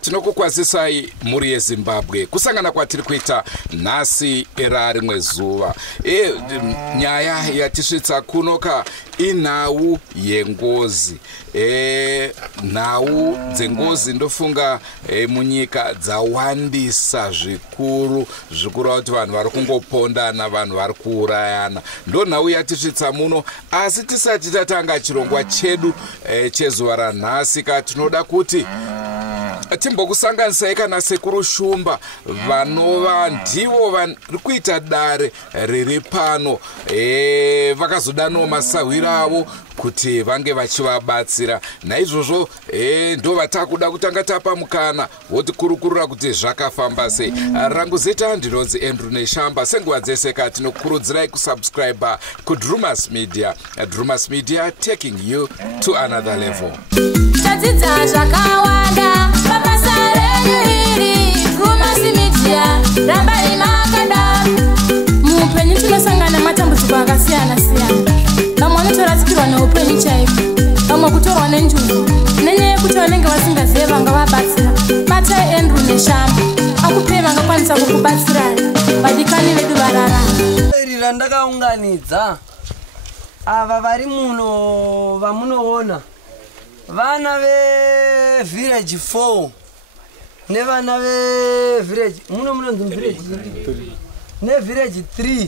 Tinokukwazisai muri yeZimbabwe kusangana kwatiri kuita nhasi era rimwe zuva. Nyaya yatisvitsa kunoka inhau yengozi. Nhau dzengozi ndofunga munyika dzawandisa zvikuru kuti vanhu vari kungopondana, vanhu vari kuurayana. Ndo nhau yatisvitsa muno, asi tisati tatanga chirongwa chedu chezuva ranhasi tinoda kuti timbokusanganisai kana Sekuru Shumba vanova ndivo vari kuita dare riri pano, vakazodanawo masahwiro avo kuti vange vachivabatsira. Naizvozvo ndo vatakuda kutanga tapa mukana wotikurukura kuti zvakafamba sei. Rangu zita ndinonzi Andrew Neshamba. Senguva dzese tinokurudzirai kusubscribe kuDrumas Media. Drumas Media, taking you to another level. Tadzidza zvakawanda pabasa renyu iri Drumas Media, rambai makada. Muupenyu tinosangana matambudziko akasiyana siyana. Vamwe vanotorasikirwa neupenyu chaiko, vamwe kutorwa nenjodzi. Nenyaya yekuti vanenge vasingazive vangavabatsira, batai Andrew Neshamba akupe vangakwanisa kukubatsirai. Vadikani vedu vararama. Iri randakaunganidza ava vari muno vamunoona vana village 4 nevana village munonzi village 3 nevillage 3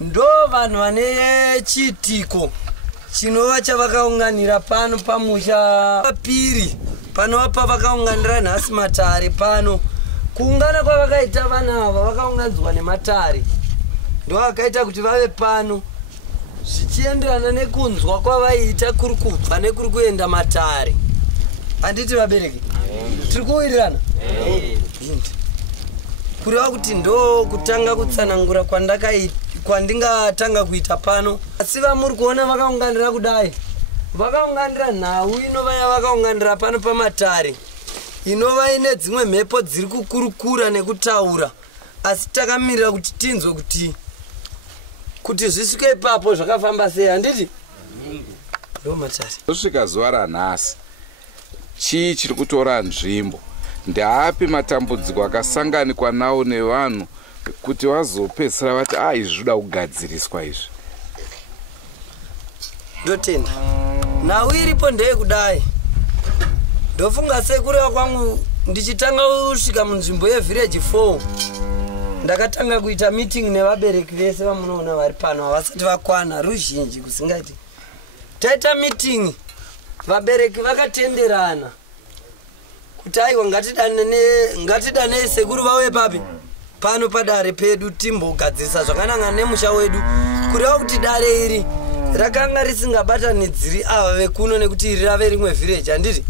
ndo vanhu vane chitiko chinova chavakaunganira pano pamusha papiri panova pavakaunganira nhasi matare pano. Kuungana kwavakaita vana ava vakaunganidzwa nematare ndo vakaita kuti vave pano zvichienderana nekunzwa kwavaiita kuri kubva nekuri kuenda matare. Handiti vabereki tiri kuwirirana kureva kuti ndo kutanga kutsanangura kwandingatanga kuita pano. Asi vamuri kuona vakaunganira kudai, vakaunganira nhau inova yavakaunganira pano pamatare, inova ine dzimwe mhepo dziri kukurukura nekutaura, asi takamirira kuti tinzwe kuti zvisvike ipapo zvakafamba sei. Handiti ndo matare. Kusvika zuva ranhasi chii chiri kutora nzvimbo? Ndeapi matambudziko akasanganikwa nawo nevanhu kuti vazopedzisira vati izvi zvoda kugadziriswa izvi? Ndotenda nhau iripo ndeyekudai. Ndofunga sekureva kwangu ndichitanga kusvika munzvimbo yevillage 4 ndakatanga kuita meeting nevabereki vese vamunoona vari pano havasati vakwana ruzhinji kusingaiti. Taita meeting, vabereki vakatenderana kuti aiwa ngatidanei sekuru vauye papi pano padare pedu timbogadzirisa zvakananga nemusha wedu, kureva kuti dare iri rakanga risingabatanidziri ava vekuno nekuti iri rave rimwe village. Handiti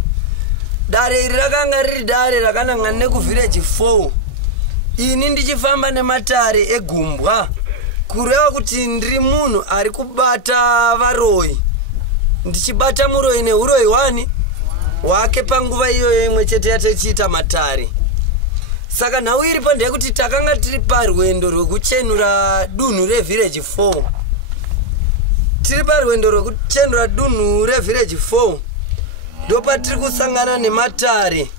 dare iri rakanga riri dare rakananga nekuvillage 4. Ini ndichifamba nematare egumbwa, kureva kuti ndiri munhu ari kubata varoyi, ndichibata muroyi neuroyi 1 wake panguva iyoyo imwe chete yatichiita matare. Saka nhau iripo ndeyekuti takanga tiri parwendo rwekuchenura dunhu revillage 4. Tiri parwendo rwekuchenura dunhu revillage 4 ndopatiri kusangana nematare.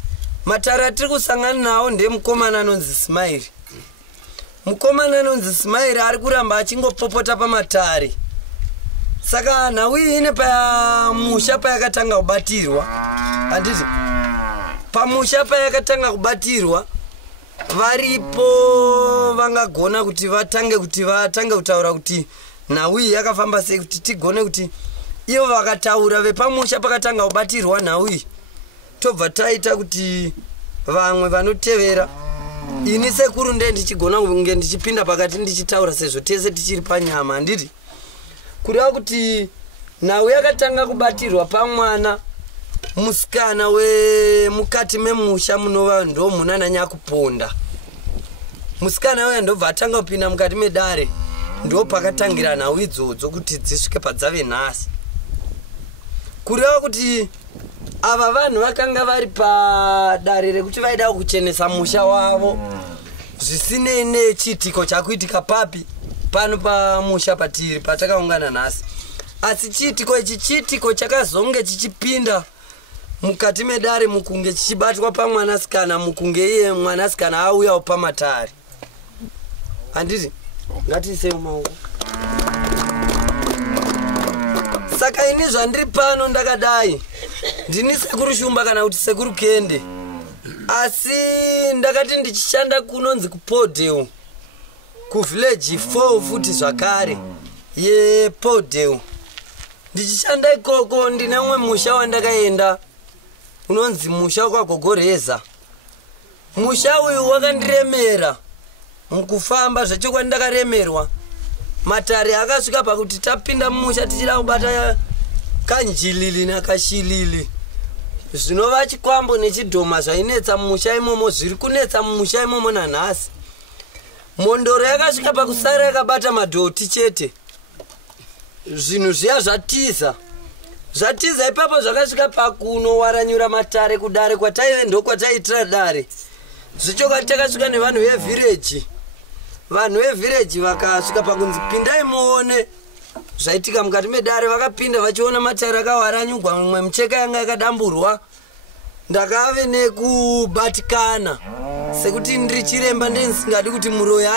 Matare atiri kusangana nawo ndemukomana anonzi Smile. Mukomana anonzi Smile ari kuramba achingopopota pamatare. Saka nhau iyi ine pamusha payakatanga kubatirwa. Handiti pamusha payakatanga kubatirwa varipo vangagona kuti vatange kutaura kuti nhau iyi yakafamba sei, kuti tigone kuti ivo vakataura vepamusha pakatanga kubatirwa nhau iyi tobva taita kuti vamwe vanotevera ini sekuru ndichigona kunge ndichipinda pakati ndichitaura sezvo tese tichiri panyama handiti kureva kuti nhau yakatanga kubatirwa pamwana musikana wemukati memusha munova ndo munananya kuponda musikana uya ndobva atanga kupinda mukati medare ndo pakatangira nhau idzodzo kuti dzisvike padzave nhasi kureva kuti ava vanhu vakanga vari padare rekuti vaida kuchenesa musha wavo zvisinei nechiitiko chakuitika papi pano pamusha patiri patakaungana nhasi asi chiitiko ichi chiitiko chakazonge chichipinda mukati medare mukunge chichibatwa pamwanasikana mukunge iye mwanasikana auyawo pamatare handiti ngatiise mumaoko saka ini zvandiri pano ndakadai ndini sekuru shumba kana kuti sekuru kende asi ndakati ndichishanda kunonzi kupodeu kuvillage 4 futi zvakare yepodeu ndichishanda ikoko ndine umwe musha wandakaenda unonzi musha kwagogoreza musha uyu wakandiremera mukufamba zvechokwadi ndakaremerwa matare akasvika pakuti tapinda mumusha tichida kubata kanjilili nakashilili zvinova chikwambo nechidhoma zvainetsa mumusha imomo zviri kunetsa mumusha imomo nanhasi mondoro yakasvika pakusara yakabata madhoti chete zvinhu zviya zvatiza ipapo zvakasvika pakunowaranyura matare kudare kwataive ndokwataiitira dare zvichokwadi takasvika nevanhu vevhireji vanhu vevhireji vakasvika pakunzi pindai muone zvaitika mukati medare vakapinda vachiona matare akawaranyugwa mumwe micheka yanga yakadamburwa ndakave nekubatikana sekuti ndiri chiremba ndendisingadi kuti muroyi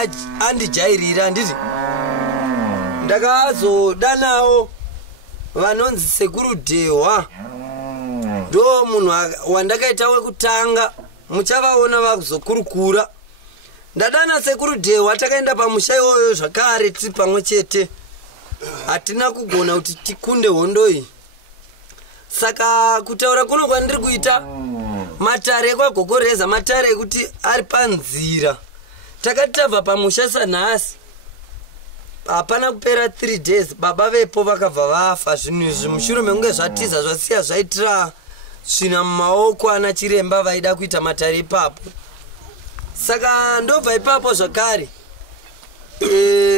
andijairira handiti ndakazodanawo vanonzi sekuru dehwa ndo munhu wandakaita wekutanga muchavaona vakuzokurukura ndadana sekuru dehwa takaenda pamusha iwoyo zvakare tiri pamwe chete hatina kugona kuti tikunde hondo iyi saka kutaura kuno kwandiri kuita matare kwagogoreza matare ekuti ari panzira takati tabva pamusha sanhasi hapana kupera 3 days baba vepo vakabva vafa zvinhu izvi mushure mekunge zvatiza zvasiya zvaitira svina mumaoko ana chiremba vaida kuita matare ipapo saka ndobva ipapo zvakare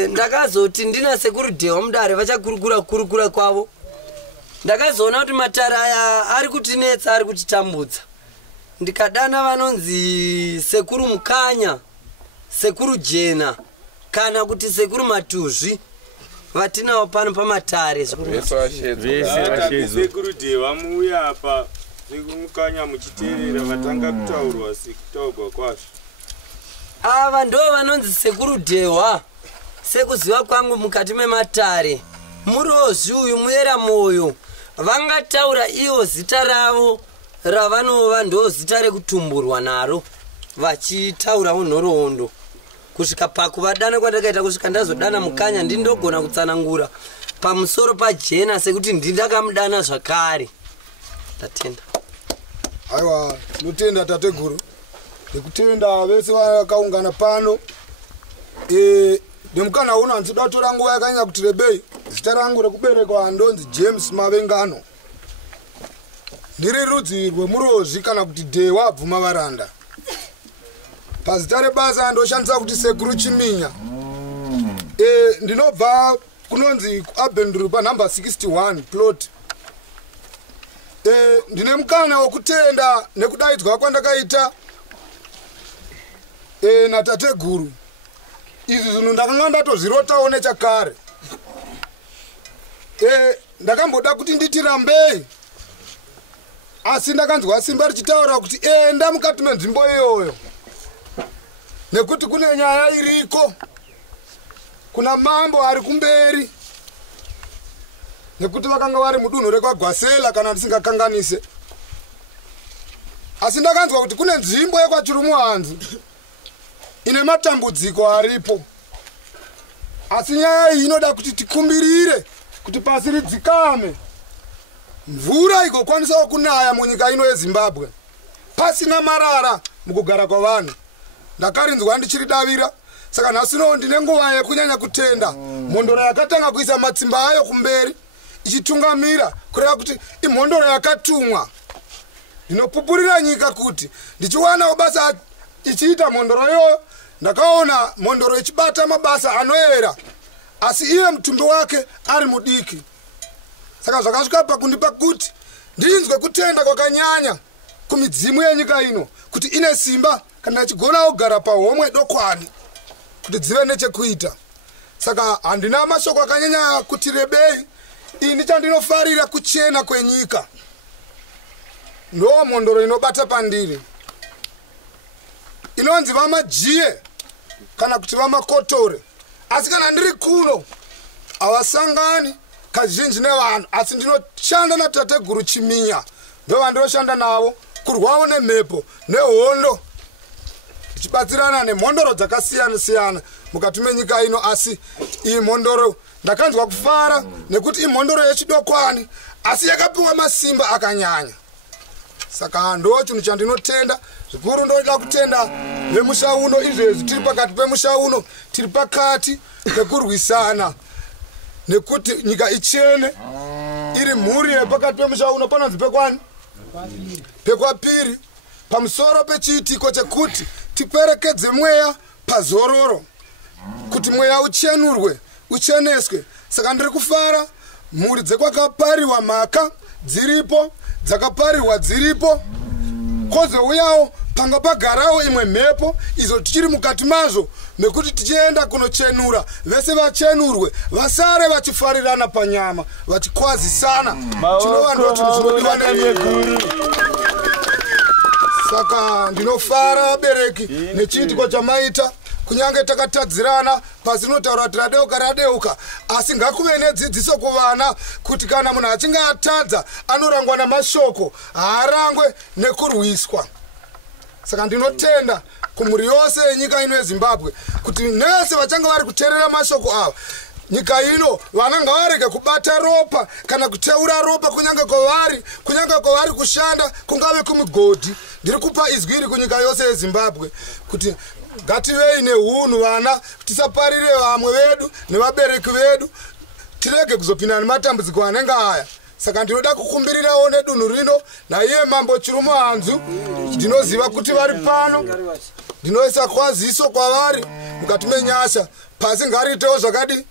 ndakazoti ndina sekuru dehwa mudare vachakurukura kwavo ndakazoona kuti matare aya ari kutinetsa ari kutitambudza ndikadana vanonzi sekuru mukanya sekuru jena kana kuti sekuru matuzvi vatinawo pano pamatare sekuru dehwa muuya apa sekuru mukanya muchiteerera vatanga kutaurwa sekutaurwa kwazvo ava ndo vanonzi sekuru dehwa sekuziva kwangu mukati mematare murozvi uyu muyera moyo vangataura ivo zita ravo ravanova ndo zita rekutumburwa naro vachitaurawo nhoroondo kusvika pakuvadana kwandakaita kusvika ndazodana mukanya ndindogona kutsanangura pamusoro pajena sekuti ndindakamudana zvakare tatenda aiwa tinotenda tateguru nekutenda vese vakaungana pano nemukana unanzi datora nguva yakanyanya kuti rebei zita rangu rekuberekwa ndonzi James Mavengano ndiri rudzi rwemurozvi kana kuti dehwa abvuma varanda pazita rebasa ndoshandisa kuti sekuru chiminya ndinobva kunonzi Abendru panhamba 61 plot ndine mukana wokutenda nekudaidzwa kwandakaita natateguru izvi zvinhu ndakanga ndatozvirotawo nechakare ndakamboda kuti nditirambei asi ndakanzwa simba richitaura kuti enda mukati menzvimbo iyoyo nekuti kune nyaya iriko kuna mambo ari kumberi nekuti vakanga vari mudunhu rekwagwasela kana ndisingakanganise asi ndakanzwa kuti kune nzvimbo yekwachirumuhanzi ine matambudziko aripo asi nyaya iyi inoda kuti tikumbirire kuti pasi ridzikame mvura igokwanisawo kunaya munyika ino yeZimbabwe pasina marara mukugara kwavanhu ndakarinzwa ndichiri davira. Saka nhasino ndine nguva yekunyanya kutenda. Mhondoro yakatanga kuisa matsimba ayo kumberi ichitungamira kureva kuti imhondoro yakatumwa. Ndinopupurira nyika kuti ndichiwana basa ichiita mhondoro yo. Ndakaona mhondoro ichibata mabasa anoyera, asi iye mutumbi wake ari mudiki. Saka zvakasvika pakundipa kuti ndinzwe kutenda kwakanyanya kumidzimu yenyika ino kuti ine simba kana chigona kugara pahomwe dokwani kuti dzive nechekuita. Saka handina mashoko akanyanya kuti rebei. Ini chandinofarira kuchena kwenyika. Ndo mhondoro inobata pandiri. Inonzi vamajiye kana kuti vamakotore. Asi kana ndiri kuno havasangani kazhinji nevanhu, asi ndinoshanda natateguru Chiminya. Ndo vandinoshanda navo kurwawo nemhepo nehondo, tichibatsirana nemhondoro dzakasiyana siyana mukati menyika ino. Asi iyi mhondoro ndakanzwa kufara nekuti imhondoro yechidokwani asi yakapiwa masimba akanyanya. Saka ndo chinhu chandinotenda zvikuru. Ndoda kutenda vemusha uno izvezvi tiri pakati pemusha uno, tiri pakati pekurwisana nekuti nyika ichene iri mhuri yepakati pemusha uno. Panonzi pekwani? Pekwapiri, pamusoro pechiitiko chekuti tiperekedze mweya pazororo kuti mweya uchenurwe, ucheneswe. Saka ndiri kufara mhuri dzekwakapariwa mhaka dziripo, dzakaparirwa dziripo, kozouyawo panga pagarawo imwe mhepo izo tichiri mukati mazvo, nekuti tichienda kunochenura vese vachenurwe, vasare vachifarirana panyama, vachikwazisana. Chinova ndo chinhu chinodiwa nenyika. Saka ndinofara vabereki nechiitiko chamaita, kunyange takatadzirana pasi rinotaura kuti radeuka, asi ngakuve nedzidziso kuvana kuti kana munhu achinge atadza anorangwa namashoko, haarangwe nekurwiswa. Saka ndinotenda kumhuri yose yenyika ino yeZimbabwe kuti nese vachanga vari kuteerera mashoko ava, nyika ino vana ngavarege kubata ropa kana kuteura ropa kunyange kwavari kushanda, kungave kumigodhi. Ndiri kupa izwi iri kunyika yose yeZimbabwe kuti ngativei neunhu vana, tisaparire vamwe vedu nevabereki vedu, tirege kuzopinda nematambudziko anenge aya. Saka ndinoda kukumbirirawo nedunhu rino naiye mambo Chirumo Hanzu, ndinoziva kuti vari pano, ndinoisa kwaziso kwavari mukati menyasha, pasi ngariitewo zvakadi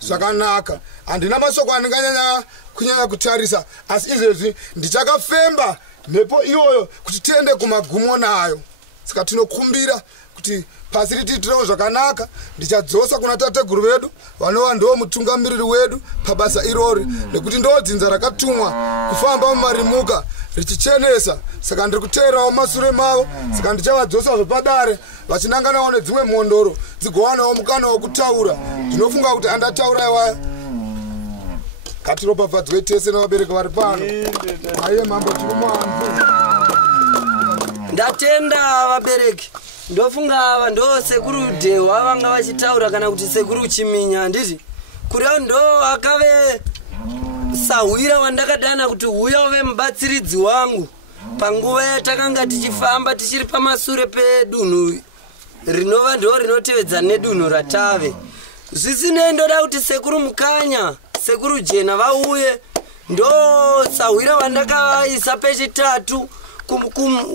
zvakanaka. Handina mashoko andinganyanya kunyanya kutarisa, asi izvezvi ndichakafemba mhepo iyoyo kuti tiende kumagumo nayo. Saka tinokumbira kuti pasi ritiitirewo zvakanaka. Ndichadzosa kuna tateguru vedu vanova ndo mutungamiriri wedu pabasa irori, nekuti ndo dzinza rakatumwa kufamba mumarimuka richichenesa. Saka ndiri kuteerawo masure mavo. Saka ndichavadzosa zvepadare vachinanganawo nedzimwe mhondoro dzigowanawo mukana wokutaura. Ndinofunga kuti andataura iwaya. Ngatiropafadzwe tese nevabereki vari pano. Aiye mambo Chirumo Hanzu. Ndatenda vabereki. Ndofunga ava ndo sekuru Dehwa vanga vachitaura kana kuti sekuru Chiminya, handiti? Kuriya ndo akave sahwira wandakadana kuti uya uve mubatsiridzi wangu panguva yatakanga tichifamba tichiri pamasure pedunhu rinova ndo rinotevedza nedunhu ratave. Zvisinei ndoda kuti sekuru Mukanya, sekuru Jena vauye. Ndo sahwira wandakavaisa pechitatu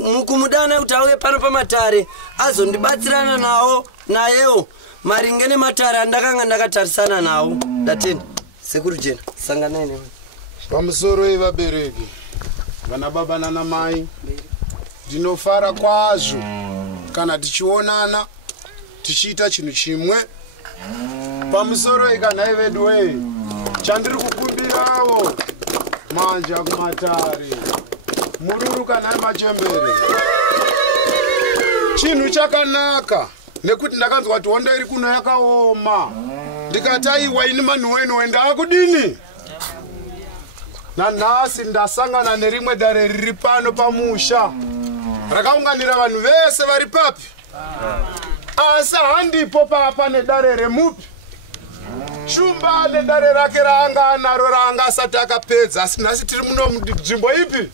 mukumudana kuti auye pano pamatare azondibatsirana nawo nayewo maringe nematare andakanga ndakatarisana nawo. Ndatenda sekuru Jena, sanganai newe. Pamusoro yevabereki vana baba nana mai, ndinofara kwazvo kana tichionana tichiita chinhu chimwe. Pamusoro ikanhai vedu wei, chandiri kukumbirawo manja kumatare mururu kana machembere, chinhu chakanaka, nekuti ndakanzwa kuti honda iri kuno yakaoma. Ndikati aiwa ini manhu wenu wendaa kudini? Nanhasi ndasangana nerimwe dare riri pano pamusha rakaunganira vanhu vese vari papi, asi handipo papa nedare remupi. Shumba nedare rake raanga anaro raanga asati akapedza, asi nhasi tiri muno nzvimbo ipi?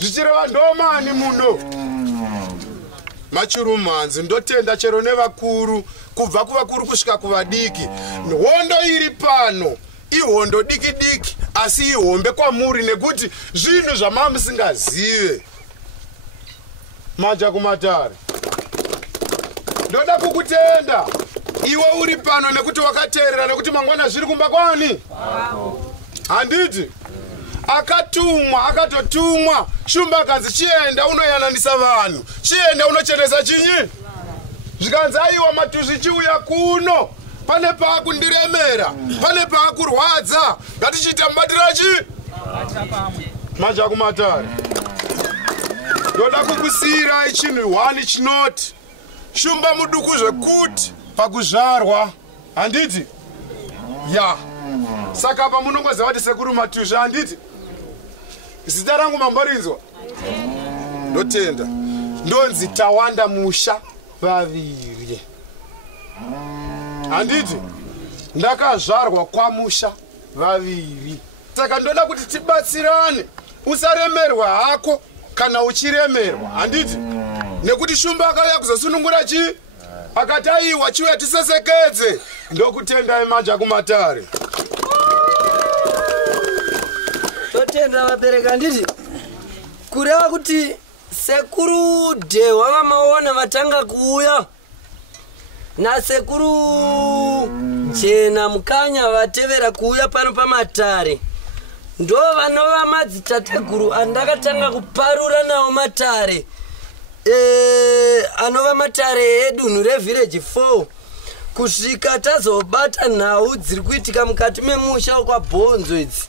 Zvichireva ndomani muno. machirumanzi ndotenda chero nevakuru kubva kuvakuru kusvika kuvadiki. Hondo iri pano ihondo diki diki asi ihombe kwamuri nekuti zvinhu zvamamusingazive. Maja kumatare ndoda kukutenda iwe uri pano nekuti wakateerera nekuti mangwana zviri kumba kwani handiti akatotumwa shumba akanzi chienda unoyananisa vanhu chienda unochenesa chinyi zvikanzi aiwa matuzi chiuya kuno pane paakundiremera pane paakurwadza ngatichiita mubatirachi maja kumatare ndoda kukusiyirai chinhu 1 chinoti shumba muduku zvekuti pakuzvarwa handiti ya saka apa munongoziva kuti sekuru matuzha handiti zita rangu mamborinzwa ndotenda ndonzi tawanda musha vaviri handiti ndakazvarwa kwamusha vaviri saka ndoda kuti tibatsirane usaremerwa hako kana uchiremerwa handiti nekuti shumba akauya kuzosunungura chi akati aiwa chiuya tisesekedze ndokutendai maja kumatare totenda vabereka nditi kureva kuti sekuru Dehwa vamaona vatanga kuuya nasekuru Jena Mukanya vatevera kuuya pano pamatare ndo vanova madzitateguru andakatanga kuparura nawo matare anova matare edunhu revillage 4 kusvika tazobata nhau dziri kuitika mukati memusha kwabhonzo idzi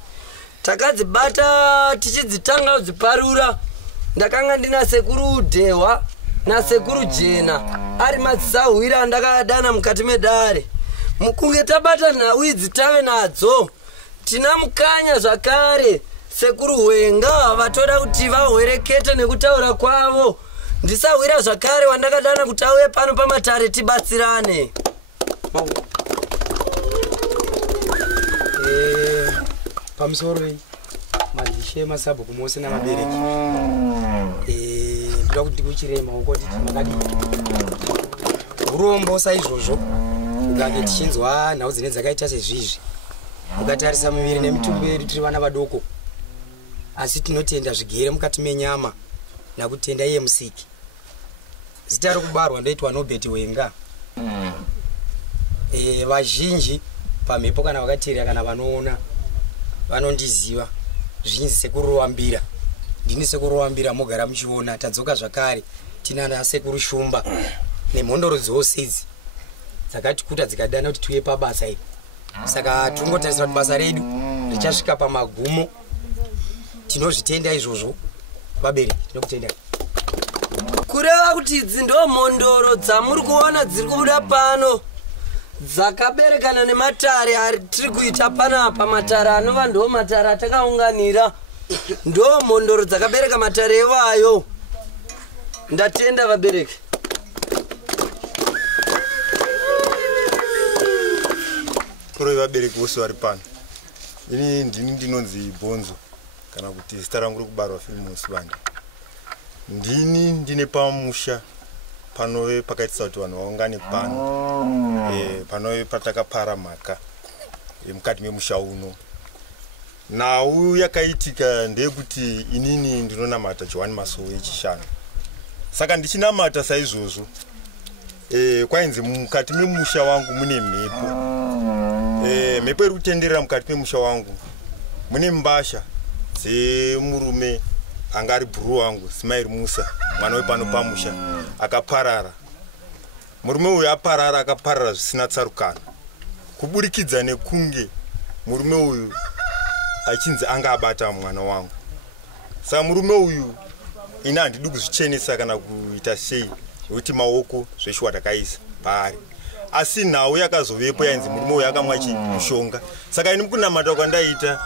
takadzibata tichidzitanga kudziparura. Ndakanga ndina sekuru Dehwa nasekuru Jena ari madzisahwira andakadana mukati medare. Mukunge tabata nhau idzi tave nadzo tina Mukanya zvakare sekuru Wenga vatoda kuti vahwerekete nekutaura kwavo ndisahwira zvakare wandakadana kuti auye pano pamatare tibatsirane. Pamusoro mandishe masabu kumose na mabereki ndoda kuti kuchirema uko titi makadi urombo saizvozvo ukange tichinzwa nhau dzine dzakaita sezvizvi ukatarisa miviri nemitumbu yedu tiri vana vadoko asi tinotenda zvigere mukati menyama nakutenda iye musiki. Zita rokubarwa ndoitwa Nobert Wenga. Vazhinji pamhepo kana vakateerera kana vanoona vanondiziva zvinzi sekuru Wambira. Ndini sekuru Wambira mogara muchiona tadzoka zvakare tinana sekuru Shumba nemhondoro dzose idzi dzakatikuta dzikadana kuti tuye pabasa iri. Saka tungotarisira kuti basa redu richasvika pamagumo. Tinozvitenda izvozvo vabereki tinokutenda. Kureva kuti idzi ndo mhondoro dzamuri kuona dziri kubuda pano dzakaberekana nematare ari tiri kuita panapa. Matare anova ndo matare atakaunganira ndo mhondoro dzakabereka matare evayo. Ndatenda vabereki. Kuro vabereki vose vari pano. Ini ndini ndinonzi Bonzo kana kuti zita rangu rokubarwa Filmus Vanda. Ndini ndine pamusha panove pakaitisa kuti vanhu vaungane pano panove patakapara mhaka mukati memusha uno. Nhau yakaitika ndeyekuti inini ndinonamata Johani Masowe echishanu. Saka ndichinamata saizvozvo kwainzi mukati memusha wangu mune mhepo. Mhepo iri kutenderera mukati memusha wangu mune mbasha dzemurume anga ari bhuru wangu Smail Musa mwana wepano pamusha akaparara. Murume uyu aparara akaparara zvisina tsarukano kuburikidza nekunge murume uyu achinzi anga abata mwana wangu. Saka murume uyu ina handidi kuzvichenesa kana kuita sei nokuti maoko zveshuwa takaisa paari. Asi nhau yakazovepo yainzi murume uyu akamwa mushonga. Saka ini mukunamata kwandaita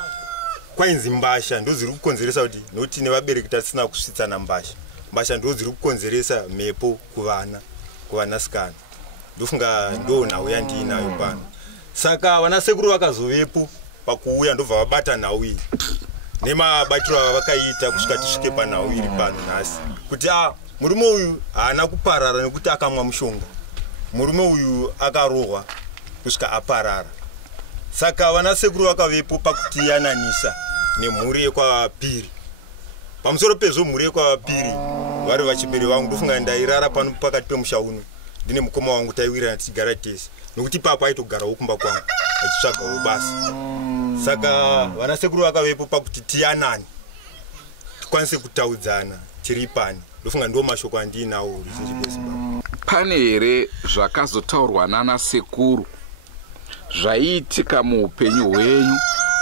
kwainzi mbasha ndo dziri kukonzeresa kuti nokuti nevabereki tasina kusvitsana mbasha ndo dziri kukonzeresa mhepo kuvanasikana. Ndofunga ndo nhau yandiinayo pano. Saka vanasekuru vakazovepo pakuuya ndobva vabata nhau iyi nemabatiro ava vakaita kusvika tisvike panhau iri pano nhasi kuti murume uyu haana kuparara nekuti akamwa mushonga. Murume uyu akarohwa kusvika aparara. Saka vana sekuru vakavepo pakutiyananisa nemhuri yekwapiri. Pamusoro pezvo mhuri yekwapiri vari vachemberi vangu ndofunga ndairara pano pakati pemusha uno ndine mukoma wangu taiwirana tichigara tese nokuti papa aitogarawo kumba kwangu achitsvagawo basa. Saka vana sekuru vakavepo pakuti tiyanani tikwanise kutaudzana tiri pani. Ndofunga ndo mashoko andinawo ruzhinji rweZimbabwe. Pane here zvakazotaurwa nana sekuru zvaiitika muupenyu hwenyu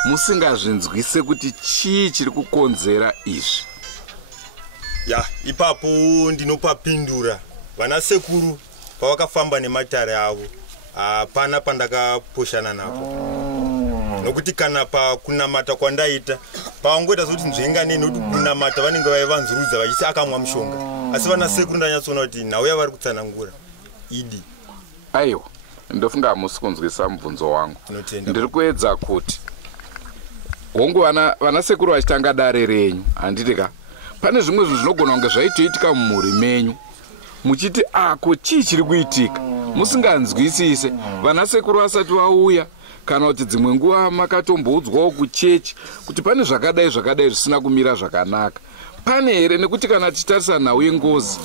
musingazvinzwise kuti chii chiri kukonzera izvi? Ya, ipapo ndinopapindura. Vana sekuru pavakafamba nematare avo hapana pandakaposhana napo. Nokuti kana pakunamata kwandaita pavangoita zoti nzvenganei nokuti kunamata vanenge vaivanzurudza vachiti akamwa mushonga. Asi vana sekuru ndanyatsoona kuti nhau yavari kutsanangura idi. Aiwa, ndofunga hamusi kunzwisa mubvunzo wangu. Ndiri kuedza kuti hongu vana sekuru vachitanga dare renyu handitika pane zvimwe zvinhu zvinogona kunge zvaitoitika mumhuri menyu muchiti ako chii chiri kuitika musinganzwisise vana sekuru vasati vauya kana kuti dzimwe nguva makatomboudzwawo kuchechi kuti pane zvakadai zvisina kumira zvakanaka. Pane here nekuti kana titarisa nhau yengozi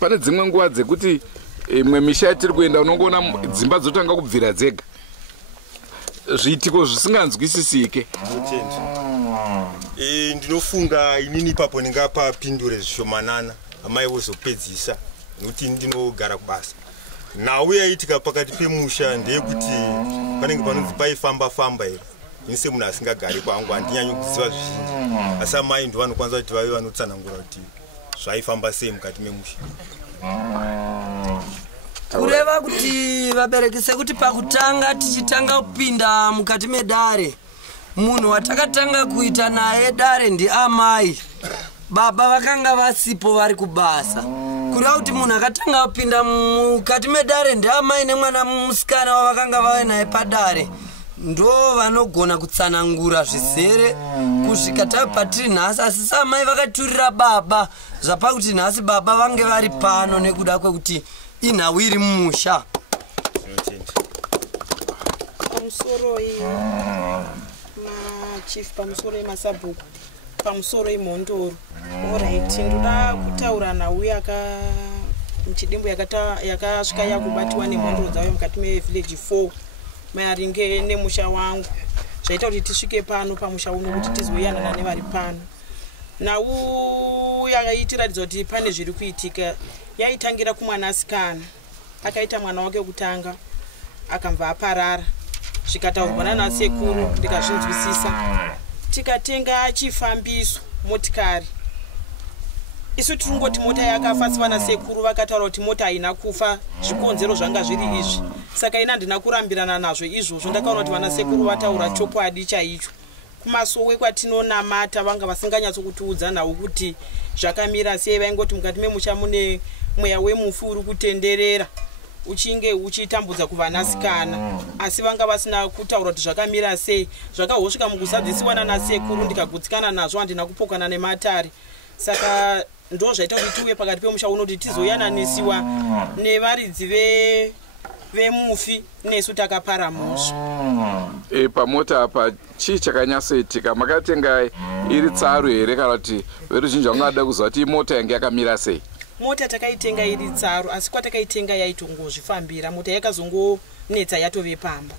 pane dzimwe nguva dzekuti imwe misha tiri kuenda unongoona dzimba dzotanga kubvira dzega zviitiko zvisinganzwisisike. Ndinofunga inini ipapo ndingapapindure zvishomanana amai vozopedzisa nokuti ndinogara kubasa. Nhau yaitika pakati pemusha ndeyekuti panenge panonzi paifamba here. Ini semunhu asingagari kwangu handinyanyi kuziva zvizhinji. Asi amai ndo vanokwanisa kuti vave vanotsanangura kuti zvaifamba sei mukati memusha. Kureva kuti vaberekese kuti pakutanga tichitanga kupinda mukati medare munhu watakatanga kuita naye dare ndiamai. Baba vakanga vasipo vari kubasa. Kureva kuti munhu akatanga kupinda mukati medare ndiamai nemwana musikana wavakanga vave naye padare ndo vanogona kutsanangura zvizere kusvika tapatiri nhasi. Asi samai vakaturira baba zvapakuti nhasi baba vange vari pano nekuda kwekuti inhau iri mumusha. Pamusoro machief, pamusoro masabhuku, pamusoro imhondoro. Alright, ndoda kutaura nhau muchidimbo yakasvika yakubatiwa nemhondoro dzavo mukati mevillage 4 maringe nemusha wangu. Zvaita kuti tisvike pano pamusha uno kuti tizoyanana nevari pano. Nhau yakaitiratidza kuti pane zviri kuitika yaitangira kumwanasikana. Akaita mwana wake wekutanga akamva aparara. Zvikataurwa nana sekuru ndikazvinzwisisa. Tikatenga chifambiso motikari. Isu turungoti mota yakafa, vana sekuru vakataura kuti mota haina kufa, zvikonzero zvanga zviri izvi. Saka ina ndina kurambirana nazvo izvozvo. Ndakaona kuti vana sekuru vataura chokwadi chaicho. Kumasowe kwatinonamata vanga vasinganyatsokuudza nhau kuti zvakamira sei. Vaingoti mukati memusha mune mweya wemufu uri kutenderera uchinge uchitambudza kuvanasikana. Asi vanga vasina kutaura kuti zvakamira sei. Zvakahosvika mukuzadzisiwa nana sekuru ndikagutsikana nazvo handina kupokana nematare. Saka ndo zvaita kuti tiuye pakati pemusha uno kuti tizoyananisiwa nevaridzi vemufi nesu takapara musha. Pamota apa chii chakanyatsoitika? Makatenga iri tsaru here kana kuti veruzhinji vangada kuziva kuti mota yange yakamira sei? Mota takaitenga iri tsaru, asi kwatakaitenga yaitongozvifambira. Mota yakazongonetsa yatove pamba.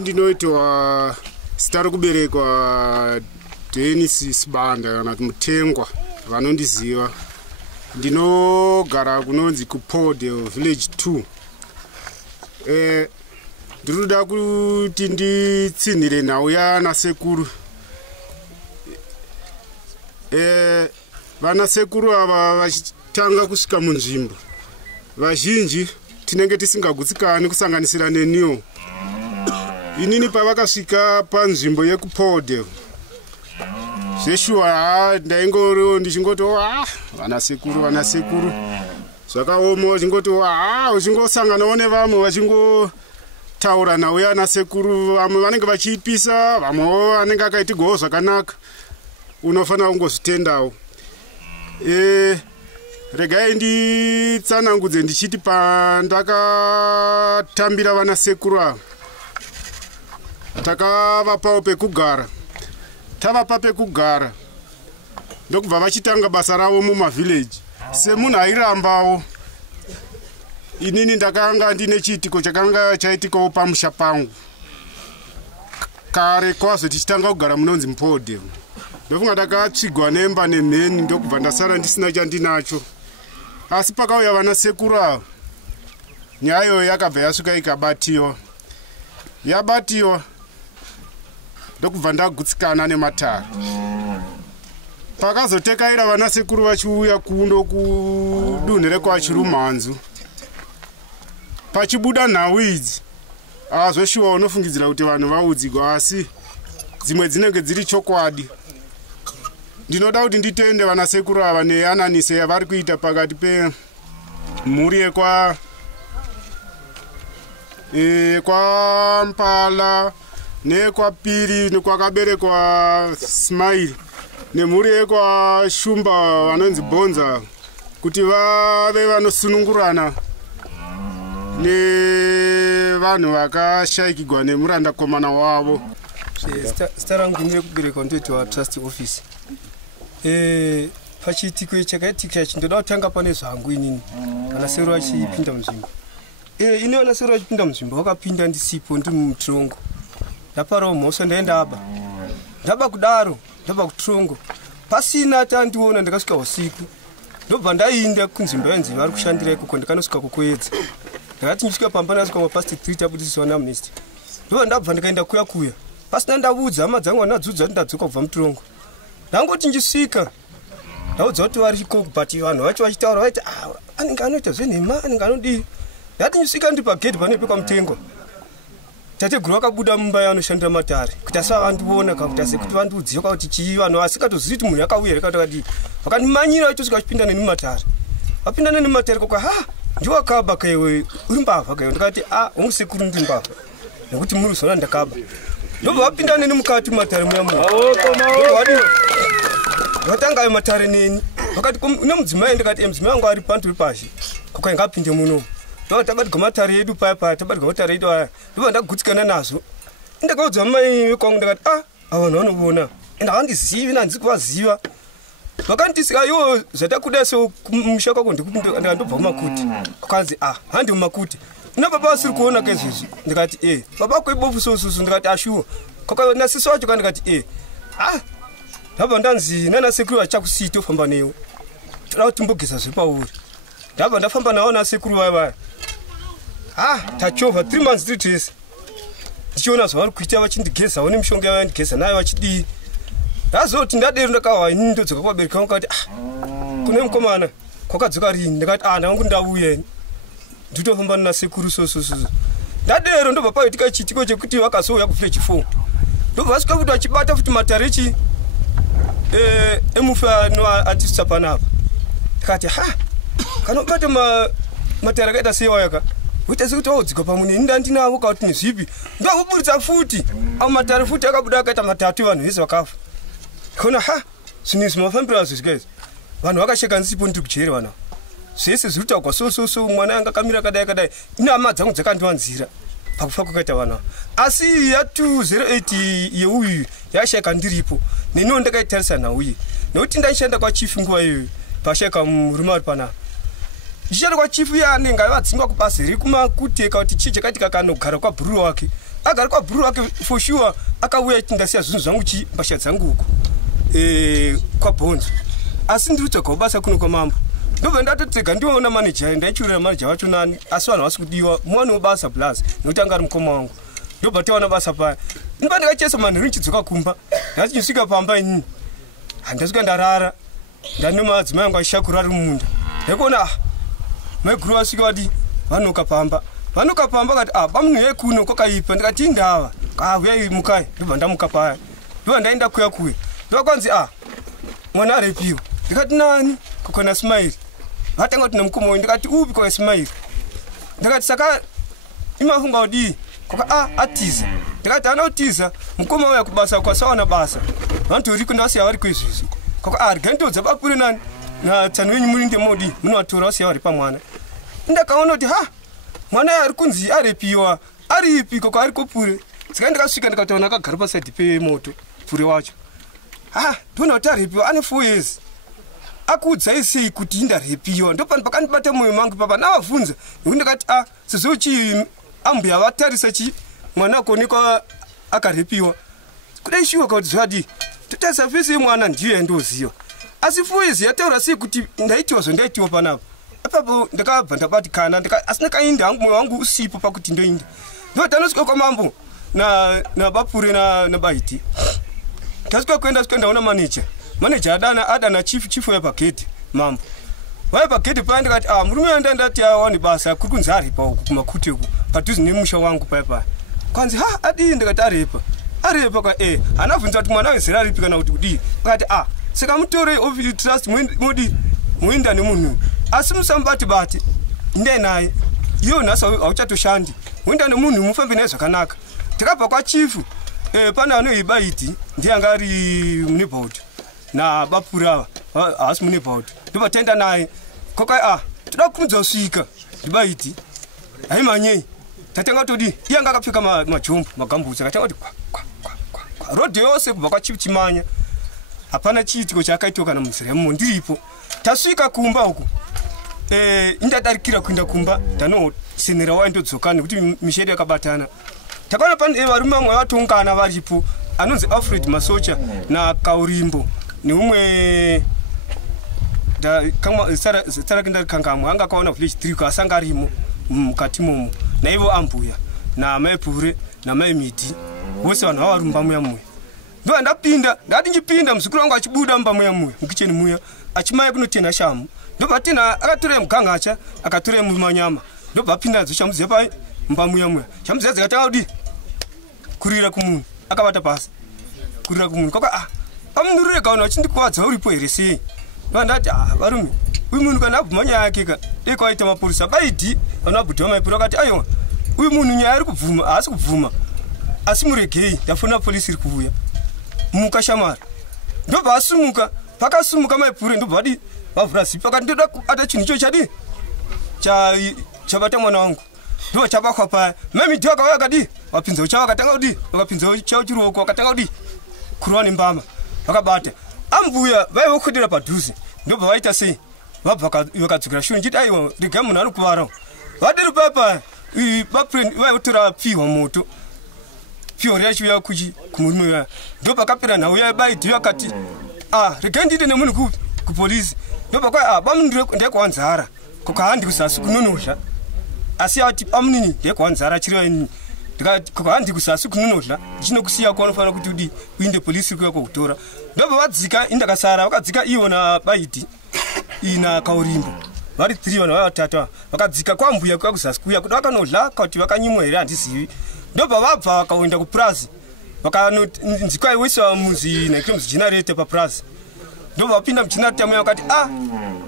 Ndinoitwa zita rokuberekwa Dennis Sibanda kana kuti Mutengwa vanondiziva. Ndinogara kunonzi kuPode village 2. Ndinoda kuti nditsinire nhau yana sekuru. Vana sekuru ava vachitanga kusvika munzvimbo vazhinji tinenge tisingagutsikani kusanganisira neniwo. Inini pavakasvika panzvimbo yekuPode zveshuwa ndaingoro ndichingoti vana sekuru zvakaoma uchingoti uchingosanganawo nevamwe vachingotaura nhau yana sekuru. Vamwe vanenge vachiipisa, vamwewo vanenge akaitigwawo zvakanaka. Unofanira kungozvitendawo. regai nditsanangudze ndichiti pandakatambira vana sekuru ava takavapawo pekugara. Tavapa pekugara ndokubva vachitanga basa ravo mumavhileji. Semunhu airambawo, inini ndakanga ndine chiitiko chakanga chaitikawo pamusha pangu kare kwazvo tichitanga kugara munonzi Mpode. Ndofunga ndakatsvigwa nemba nemheni ndokubva ndasara ndisina chandinacho. Asi pakauya vana sekuru ava, nyaya iyoyo yakabva yasvika ikabatiwa. Yabatiwa ndokubva ndagutsikana nematare. Pakazotekaira vana sekuru vachiuya kuno kudunhu rekwaChirumhanzu. Pachibuda nhau idzi, zvoshuwa unofungidzira kuti vanhu vaudzigwa, asi dzimwe dzinenge dziri chokwadi. Ndinoda kuti nditende vana sekuru ava neyananise yavari kuita pakati pemhuri yekwa Mpala nekwaPiri nekwakaberekwa Smile nemhuri yekwa Shumba vanonzi Bonza, kuti vave vanosunungurana nevanhu vakashayikigwa nemurandakomana wavo. Zita rangu ndiri kuberekwa ndoti wa trust office. Pachiitiko chakaitika chindoda kutanga pane zvangu inini. Vana sekuru vachipinda munzvimbo. Ini vana sekuru vachipinda munzvimbo vakapinda ndisipo ndiri mutrongo. Ndaparawo mhosva ndaenda ndaba kudaro ndaba kutrongo. Pasina tandiona ndakasvika usiku. Ndobva ndainda kunzvimbo yanzi vari kushandira ikoko ndikanosvika kukwedza. Ndakati ndisvika pamba ndasvika past 3 tabudiswa naamnesty. Ndobva ndabva ndikaenda kuya. Pasina ndaudza hama dzangu vanadzudza kuti ndadzoka kubva mutrongo. Ndangoti ndisvika ndaudza kuti vari but vanhu vacho vachitaura vaiti anenge anoita zvenhema, anenge anodii. Ndati ndisvika ndiri pagedhi panepe kwaMutengo. Tateguru vakabuda mumba yanoshandira matare kuti asa vandiona kuti ase kuti vandiudziwa kuti chii, vanhu asingatozivi kuti munhu akauya rekati vakandimanyira vachitosvika vachipinda neni matare. Vapinda neni matare koka ndiwakaba kaiwe uri mbavha kaiwe. Ndikati hongu sekuru ndiri mbavha nekuti muri kuzona ndakaba. Ndobva vapinda neni mukati matare muya vatanga ayo matare neni. Vakati nemudzimai, ndikati mudzimai wangu ari pano tiri pashi koka ingapinde muno. Ndobva tabatirwa matare edu paya tabatirwa matare edu aya. Ndobva ndagutsikana nazvo. Ndakaudza mai vekwangu ndikati vanhu vanoona ende havandizivi nandizi kuvaziva. Vakandisika iwo zvatakuda semusha kwako ndikandobva mumakuti. Kwakanzi handi mumakuti. Una baba vasiri kuona kaizvizvi. Ndikati baba kwebofu sosusu. Ndikati ashuwa. Koka nasisi wacho kandikati ndabva ndanzi nana sekuru vachakusii tofamba newe. Toda kuti timbogeza zvepauri. Ndabva ndafamba navo nasekuru vaya. Tachovha 3 months 3 days. Ndichiona zvavari kuita vachindigezawo nemishonga yavandigeza nayo vachidii. Ndazoti ndadero ndakawa inini ndodzoka kwabereki vangu kati kune mukomana kwakadzoka rini. Ndikati ndangu ndauya nditofamba nasekuru sososo. Ndadero ndobva paitika chiitiko chekuti vakazouya kuvillage 4. Ndobva vasvika kuti vachibata futi matarechi emufa noartista panapa. Ndikati kanobata matare akaita seiwayaka uita sekuti waudzika pamwe neni ndandinavo kauti nezvipi ndovoburitsa futi avo matare futi akabuda akaita 3 vanhu vese vakafa. Kona zvinhu izvi mafambiro azvo zvika izvi vanhu vakasheka ndisipo ndiri kujere vanhu zvese zviri kutaurwa so mwana anga akamira kadai ine hama dzangu dzakandiwanzira pakufa kwakaita vanhu asi ya2008 yeuyu yashayika ndiripo neniwo ndakaitarisa nauye nekuti ndaishanda kwachifu nguva iyoyo pashayika murume ari panapa. Ndichishanda kwachifu iye anenge avadzingwa kubasa riri kumakuteka kuti chii chakaitika kanogara kwabhururu wake. Agara kwabhururu wake for sure akauya ndasiya zvinhu zvangu mbasha dzangu uko kwabhonzo. Asi ndiri kutsvaga basa kuno kwamambo. Ndobva ndatotega ndiona manager ndaichiurira manager wacho nani asi vanhu vasi kudiwa muwane webasa plus nekuti anga ari mukoma wangu. Ndobva tawana basa paya. Ndobva ndikachesa manheru ndichidzoka kumba. Ndati ndisvika pamba inini handasvika ndarara ndane madzimai angu ashakuru ari mumunda. Ndaikuona maiguru vasvika vati vanuka pamba kati bamunhu yekuno kwakaipa. Ndikati indava uyai mukai. Ndobva ndamuka paya. Ndobva ndaenda kuya ndovakwanzi mwana arepiwa. Ndikati nani kokona Smile. Vatanga kuti nemukoma uyu. Ndikati upi kwa Smile. Ndikati saka imafunga udii koka atiza. Ndikati hana utiza mukoma uya kubasa kwasawana basa vantu riko ndavasiya vari kwezvizvi koka riganitodza papure nani tsani wenyu muri ndemodi munovatora vasiya vari pamwana. Ndakaona kuti mwana ari kunzi arepiwa aripi koko ari kopure. Saka ndikasvika ndikataona akagara pasaidi pemoto pure wacho. Ndona kuti arepiwa ane 4 years. Akuudzai sei kuti indarepiwa? Ndopano pakandibata mwoyo mangu papa navabvunza nekuti ndikati sezochi ambuya vatarisa chi mwana akuonekwa akarepiwa. Kudai shuwa kuti zvadi totarisa fesi yemwana ndiyo yandoziva. Asi 4 years yataura sei kuti ndaitiwa zvondaitiwa panapa. Apapo ndakabva ndabati kana asi ndakainda hangu mwoyo wangu usipo pakuti ndoinda. Ndotanosvika kwamambo nabapure nabaiti. Tasvika kuenda manager adana chief wepagedhi mambo. Wepagedhi paya ndikati murume wanda ndati awane basa kuri kunzi aripa uku kumakuti uku padhuze nemusha wangu paya. Kwanzi adii ndikati arepa ka anabvunza kuti mwana wezera ripi kana kuti kudii. Akati saka mutore of trust modi muenda nemunhu. Asi musambati ndai naye. Iyo nhasi hauchatoshandi. Muenda nemunhu mufambe naye zvakanaka. Tikabva kwachifu pana anoibaiti ndiye anga ari muneboard nabapura haasi muneboard ndopataenda naye kokai toda kukumudza kusvika ndibaiti haimanyei tatanga todi iye anga akapfeka majombo magambutsi akatanga kuti rodhi yose kubva kwachifu chimanya hapana chiitiko chaakaitiwa kana muziremo ndiripo. Tasvika kumba uku indadarikira kuenda kumba ndanosenera waindodzoka nekuti mishedo yakabatana. Takaona pane varume vamwe vatongana varipo anonzi Alfred Masocha naKaurimbo neumwe sarakinda kangamwe anga akaona village 3 asanga arimo mukati momo naivo ambuya namaipure namaimiti vose vanhu vavarumba muya muya. Ndo ndapinda ndati njipinda muzukuru wangu achibuda mumba muya muya mukicheni muya achimaya kunotena shamu. Ndobva tena akatora mugangacha akatora mumanyama ndobva apinda dzoshamudziya pai mumba muya muya shamudziya dzikatanga kudi kurira kumunhu akabata pasi kurira kumunhu kaka pamunurire kaona uchindikwadza uripo here sei. Ndati varume uyu munhu kana abvuma nyaya yake ka dekawaita mapurisa baiti vanabhudha maipura akati aiwa uyu munhu nyaya ari kubvuma haasi kubvuma asi muregei ndafona polisi iri kuuya muka shamari. Ndobva asumuka pakasumuka maipure ndobva vadi vavhura zipi akati ndoda kuata chinhu icho chadi chabata mwana wangu ndo chabakwa paya. Mamidhi wakauya akadi wapinza uchawa akatanga kudi wakapinza uchawa chiruoko wakatanga kudi kurwa nembama vakabata ambuya vaivokudira padhuze ndobva vaita sei vabva vakadzokera shure nchiti aiwa regai munhu ari kuvara vadiri papa vaivotora pfihwa moto pfihwa riyachiuya kumurume vaya ndopakapera nhau yaibaidhi vakati regai ndiite nemunhu kupolisi ndobva kwai bamunhu ndekwanzara kokahandi kusasi kunonozha asi ati pamunini ndekwanzara chiriwa inini kokahandi kusasi kunonozha chinokusiya kwanofanira kuti udi uinde polisi kuya kokutora. Ndobva vadzika indakasara vakadzika iwo nabaidhi ina Kaurimbo vari 3 vanhu vavatatu vakadzika kwambuya kuya kuzasi kuya kuti vakanodla kuti vakanyimwa here handizivi. Ndobva vabva vakaenda kupurazi vakanonzikwa iwesa muzi naikire muzijenarete papurazi. Ndobva vapinda mujenarete muya vakati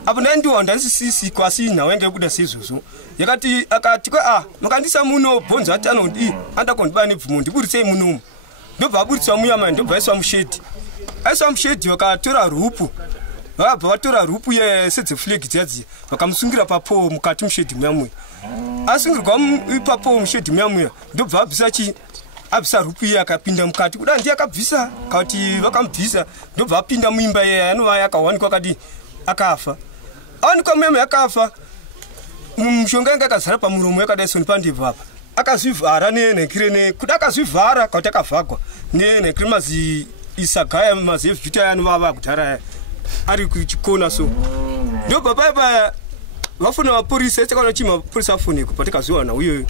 apo ndaindiwa ndandisisiko asi nhau yange yekuda seizvozvo yakati akati makandisa muno bhonzo ati anodi andakondibaya nebvumo ndiburisei munomu. Ndobva aburiswa muya mani ndobva aiswa mushedhi vakatora rupu vakabva vatora rupu sedzefulegi dziyadziya vakamusungira papo mukati mushedhi muya muya. Asungirwa papo mushedhi muya muya ndobva abvisa rupu iye akapinda mukati kuda ndiye akabvisa kuti vakamubvisa ndobva apinda muimba yanova yakawanikwa kadi akafa. Awanikwa muya muya akafa mushonga yange akazara pamuromo yakadai soni pandebvu apa akazvivhara nenhekire kuti akazvivhara kuti akavhagwa nenhekire mazi isagaya mazi evhita yanovava kudhara ari kuchikona so. Ndobva paya vafona mapurisa takaona chi mapurisa afonekwa patikazviwana uyoyo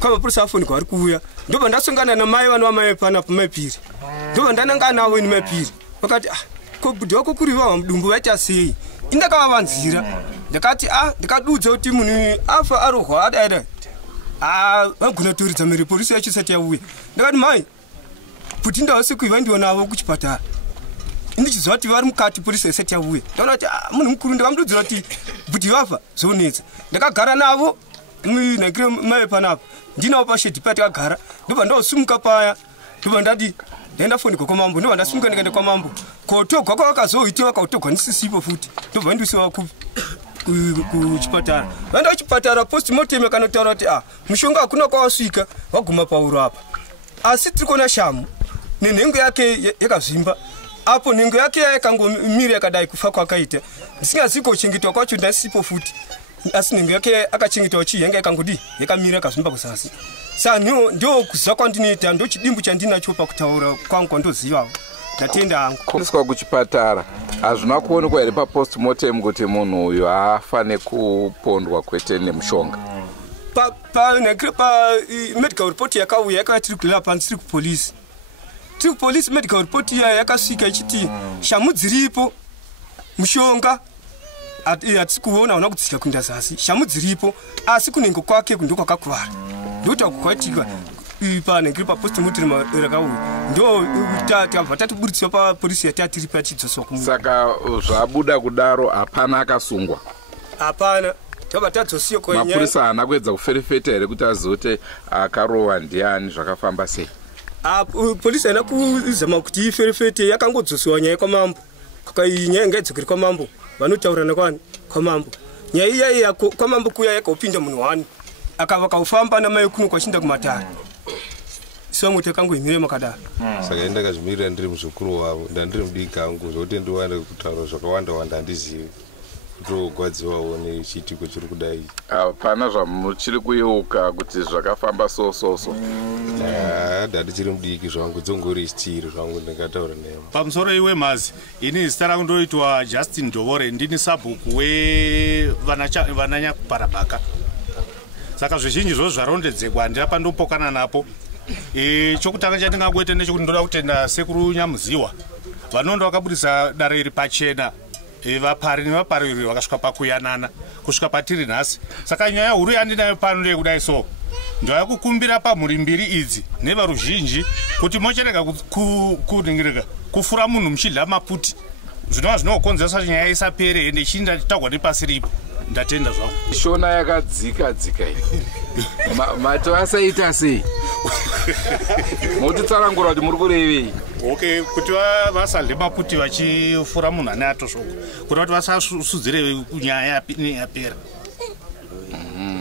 kwa mapurisa afonekwa ari kuuya. Ndobva ndasongana namai vanova mai panapo maipiri ndobva ndananga navo ini maipiri vakati ko budhi wako kuri vava mudumbu vaita sei indakavavanzira ndakati ndikadudza kuti munhu afa arohwa adaida vagona toridza miri polisi yachisati yauya. Ndakati mai kuti ndavasekui ndiwa navo kuchipatara indichiziva kuti vari mukati polisi yasati yauya. Ndaona kuti munhu mukuru ndakamududzira kuti bhudhi vafa zvonetsa. Ndakagara navo nhaikire mai panapa ndinavo pashedhi paya takagara ndobva ndosumuka paya ndobva ndati ndaenda fonika kwamambo ndobva ndasunga ndikaenda kwamambo kotogwa kwavakazoitiwa kautogwa ndisisipo futi ndobva ndisiwa kuchipatara vaenda kuchipatara postmortem akanotaura kuti mushonga hakuna kwawasvika vaguma pauro apa asi tiri kuona shamu nenhengo yake yakazvimba apo nhengo yake yakangomiri yakadai kufa kwakaita ndisingazivi kuchengetwa kwacho ndasipo futi asi nhengo yake akachengetwa chii yanga yakangodi yakamira yakazvimba kuzasi saa ndio kuziva kwandinoita ndo chidimbu chandinacho pakutaura kwangu kwandozivawo ndatenda hangu kuiswa kuchipatara hazvina kuonekwa here papostmortem kuti munhu uyu haafane kupondwa kwete nemushonga medical report yakauya yakauya tiri kulela pansi tiri kupolisi medical report iya yakasvika ichiti shamu dziripo mushonga hatisi kuona una kudzika kuenda zasi shamu dziripo asi kunhengo kwake ndo kwakakuvara ndokuti kwaitika panhengeri papostmortem rakauya ndo tabva tatiburitswa papolisi yatatiri pachidzoswa saka zvabuda kudaro hapana akasungwa hapana tabva tadzosiwa mapurisa haana kuedza kuferefeta here kuti azote akarohwa ndiani zvakafamba sei polisi haina kuzama kuti iferefete yakangodzosiwa nyaya kwamambo nyaya ingaidzokeri kwamambo vanotaurana kwani kwamambo nyaya iyaiya kwamambo kuya yakaupinda munhu wani akavakaufamba namai kuno kwachinda kumatare samwe takangohimire makadaro saka ndakazvimirira ndiri muzukuru wavo ndandiri mudiki angu zvokuti ndiwane kutaura zvakawanda wanda handizivi kutogwadziwawo nechiitiko chiri kudai hapana zvamuchiri kuyeuka kuti zvakafamba sososo dadi chiri mudiki zvangu dzongori chitiri zvangu ndingataura nevo pamusoro iwe mhazi ini zita rangu ndoitwa Justin Dovore ndini sabhuku wevananyakuparabhaka saka zvizhinji zvo zvarondedzekwa handapa ndopokana napo chokutanga chandingangoita nechekuti ndoda kutenda sekuru Nyamuziwa vanondo vakabudisa dare iri pachena vapari nevapariri vakasvika pakuyanana kusvika patiri nhasi saka nyaya huru yandinayo pano ndeyekudai so ndauya kukumbira pamhuri mbiri idzi nevaruzhinji kuti mochereka kuningirika kufura munhu muchidla maputi zvinova zvinokonzeresa kuti nyaya isapere ende ichinda tagwa nepasi ripo ndatenda zvangu shona yakadzika dzika iyi mato asaita sei motitsanangura kuti muri kurevei okay kuti vasadle maputi vachifura munhu ane atosvoko kuti vati vasasudzire kunyaya yapera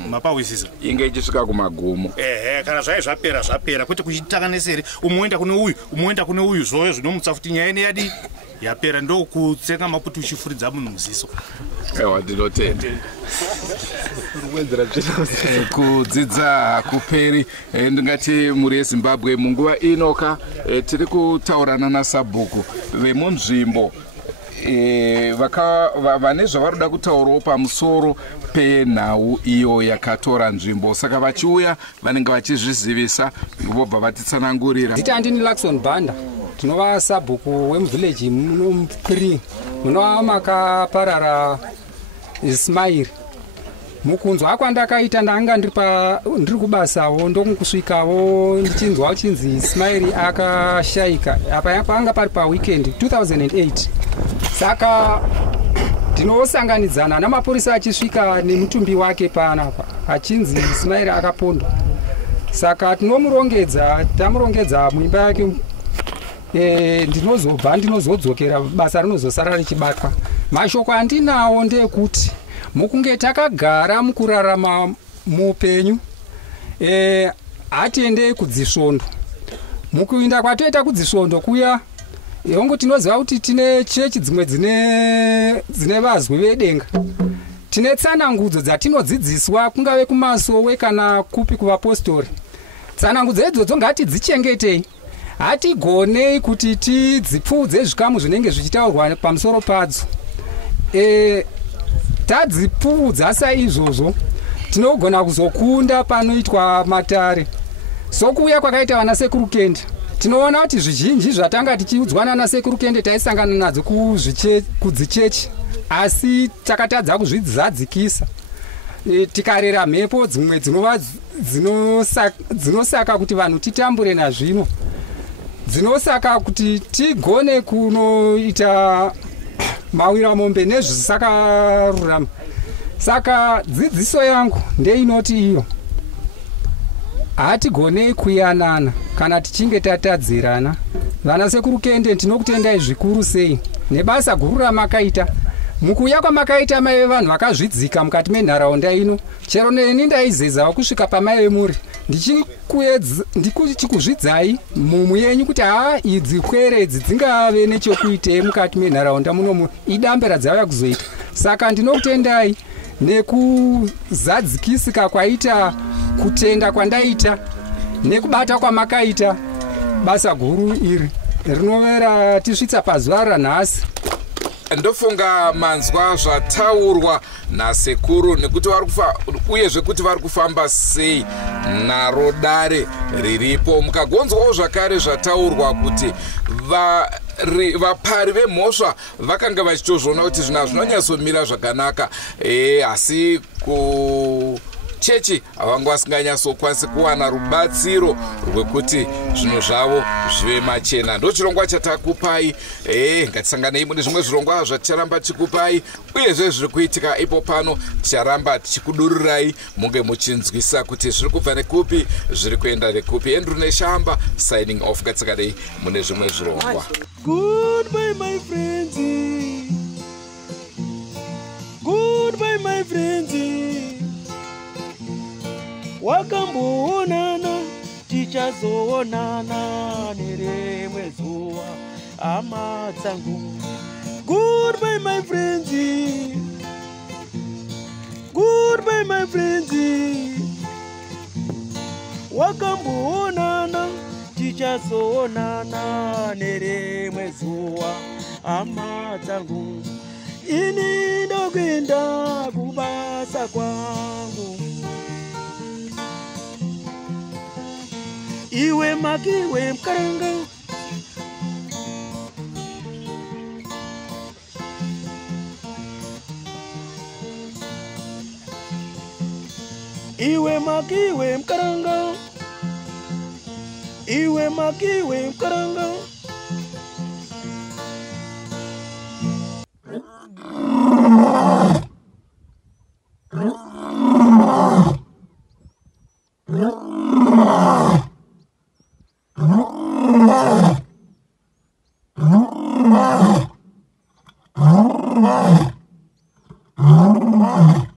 mapawisisa inge ichisvika kumagumo kana zvai zvapera kwete kuchitanga neseri umuenda kune uyu umuenda kune uyu zvoyo zvinomutsa kuti nyaya ine yadi yapera ndo kutsenga maputi uchifuridza munhu muziso ewa ndinotenda kudzidza hakuperi ndingati muri yezimbabwe munguva inoka tiri kutaurana nasabhuku vemunzvimbo vane zvavaroda kutaurawo pamusoro penhau iyo yakatora nzvimbo saka vachiuya vanenge vachizvizivisa vobva vatitsanangurira zita ndini Lakson Banda tinova sabhuku wemuvhileji munomukwiri munova makaparara Ismairi mukunzwa kwandakaita ndanga ndiri kubasawo ndokusvikawo ndichinzwa uchinzi Ismairi akashayika apa panga pari paweekend 2008 saka ndinosanganidzana namapurisa achisvika nemutumbi wake panapa achinzi Ismairi akapondwa saka tamurongedza muimba yake ndinozodzokera basa rinozosara richibatwa mashoko andinawo ndekuti mukunge takagara mukurarama mupenyu hatiendei kudzisvondo mukuinda kwatoita kudzisvondo kuya hongu tinoziva kuti tine chechi dzimwe dzine vazwi vedenga tine tsanangudzo dzatinodzidziswa kungave kumasowe kana kupi kuvapostori tsanangudzo idzodzo ngatidzichengetei hatigonei kuti tidzipfuudze zvikamu zvinenge zvichitaurwa pamusoro padzo tadzipfuudza saizvozvo tinogona kuzokunda panoitwa matare sokuuya kwakaita vana sekuru Kende tinoona kuti zvizhinji zvatanga tichiudzwa nana sekuru Kende taisangana nadzo kudzichechi asi takatadza kuzvidzadzikisa tikarera mhepo dzimwe dzinosaka kuti vanhu titambure nazvino dzinosaka kuti tigone kunoita mawira mombe nezvisakarurama saka dzidziso yangu ndeinoti iyo hatigonei kuyanana kana tichinge tatadzirana. Vana sekuru Kende, tinokutendai zvikuru sei nebasa guru ramakaita. Mukuuya kwamakaita mai vevanhu vakazvidzika mukati menharaunda ino. Chero neni ndaizezawo kusvika pamai vemuri ndichikuzvidzai mumu yenyu kuti idzi kwere idzi dzingave nechokuitei mukati menharaunda munomu, idambe radzauya kuzoita. Saka ndinokutendai nekuzadzikisika kwaita kutenda kwandaita nekubata kwamakaita basa guru iri rinovera tisvitsa pazuva ranhasi. Ndofunga manzwa zvataurwa nasekuru nekuti uyezve kuti vari kufamba sei naro dare riripo. Mukagonzwawo zvakare zvataurwa kuti vapari vemhosva vakanga vachitozviona kuti zvinhu zvinonyatsomira zvakanaka, asi chechi havanga vasinganyatsokwanisi kuwana rubatsiro rwekuti zvinhu zvavo zvive machena. Ndo chirongwa chatakupai. Ngatisanganei mune zvimwe zvirongwa zvaticharamba tichikupai, uyezve zviri kuitika ipo pano ticharamba tichikudurirai munge muchinzwisa kuti zviri kubva nekupi zviri kuenda nekupi. Andrew Neshamba signing off. Ngatisanganei mune zvimwe zvirongwa. Goodbye my friends, goodbye my friends, wakamboonana tichazoonana nerimwe zuva hama dzangu. Goodbye my friends, goodbye my friends, wakamboonana tichazoonana nerimwe zuva hama dzangu. Ini ndokwenda kubasa kwangu, iwe makiwe mkaranga, iwe makiwe mkaranga, iwe makiwe mkaranga.